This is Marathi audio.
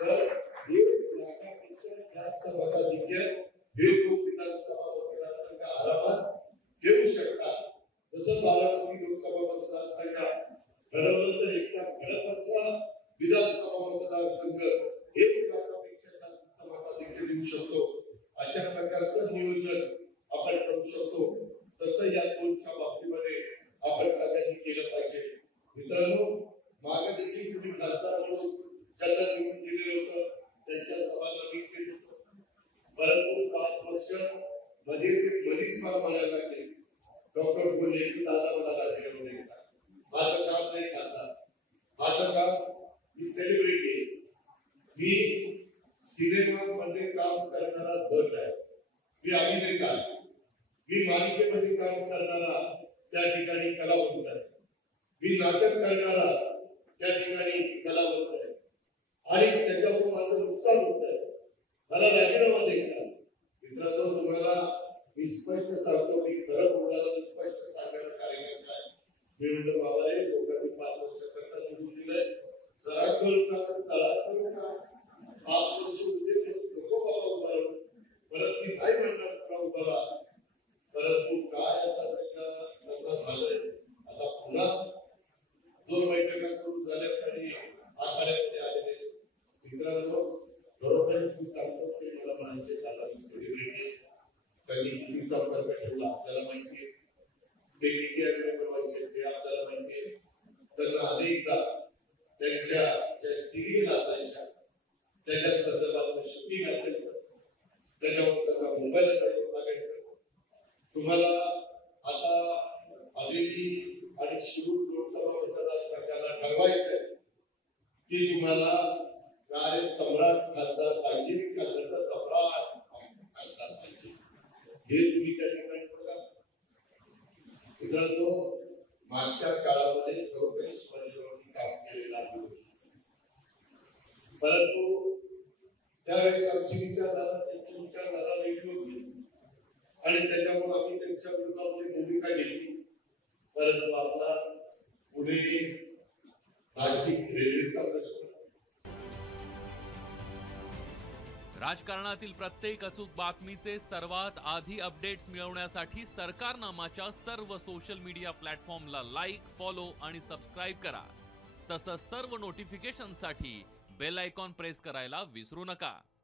तर 1,00,000पेक्षा जास्त मताधिक्य हे विधानसभा मतदारसंघ आरामात घेऊ शकतात. जसं बारामती लोकसभा मतदारसंघात ठरवलं तर एकटा खडकवासला विधानसभा मतदारसंघ 1,00,000पेक्षा जास्त मताधिक्य देऊ शकतो. अशा प्रकारचं नियोजन आपण करू शकतो. तसं या दोनच्या बाबतीमध्ये आपण सगळ्यांनी केलं पाहिजे. मित्रांनो, मागे देखील तुम्ही खासदार म्हणून ज्यांना निवडून दिलेलं होतं त्यांच्या सभासदीचे परंतु 5 वर्ष मध्ये मधीच मला म्हणायला लागले, डॉक्टर बोलले की दादा मला राजीनामा द्यायचा. माझं काम नाही खासदार, माझं काम मी सेलिब्रिटी आहे, मी सिनेमामध्ये काम करणारा धन आहे, मी अभिनेता आहे, मी मालिकेमध्ये काम करणारा त्या ठिकाणी कलावंत आहे, मी नाटक करणारा त्या ठिकाणी कलावंत आहे आणि त्याच्यावर माझं नुकसान होत आहे, मला राजीनामा द्यायचा. मित्रांनो, तुम्हाला मी स्पष्ट सांगतो, मी खरं बोलायला स्पष्ट सांगणारा कार्यकर्ता आहे. मी म्हणतो बाबा रे, लोकांनी 5 वर्ष करता निवडून दिलंय, जरा कळून टाका, चला कळून टाका. 5 वर्ष उद्या नको बाबा उभा राहून, परत ती काय म्हणणार तुला उभा राहा. परंतु काय आता त्याच्या झालंय, आता पुन्हा जोर बैठका सुरू झाल्यात आणि आखाड्यामध्ये आलेले. मित्रांनो, बरोबर मी सांगतो ते मला म्हणायचे, दादा मी सेलिब्रिटी, कधी किती संपर्क ठेवला आपल्याला माहितीये, ते किती अग्रेवर व्हायचे ते आपल्याला माहितीये. त्यांना अनेकदा त्यांच्या ज्या सिरियल असायच्या त्याच्या संदर्भात शूटिंग असायचं, त्याच्यावर त्याचा मोबाईल लागायचं. तुम्हाला आता हवेली आणि शिरूर लोकसभा मतदारसंघाला ठरवायचंय की तुम्हाला कार्य सम्राट खासदार पाहिजे का नट सम्राट खासदार पाहिजे, हे तुम्ही त्या ठिकाणी बघा. मित्रांनो, मागच्या काळामध्ये चौकशीमध्ये काम केलेलं आहे, परंतु त्यावेळेस आमची विचारधारा त्यांची विचारधारा वेगळी होती आणि त्याच्यामुळे आम्ही त्यांच्या विरोधामध्ये भूमिका घेतली. परंतु आपला पुणे नाशिक रेल्वेचा प्रश्न, राजकारणातील प्रत्येक अचूक बातमीचे सर्वात आधी अपडेट्स मिळवण्यासाठी सरकारनामाच्या सर्व सोशल मीडिया प्लॅटफॉर्मला लाईक, फॉलो आणि सबस्क्राईब करा. तसंच सर्व नोटिफिकेशनसाठी बेल आयकॉन प्रेस करायला विसरू नका.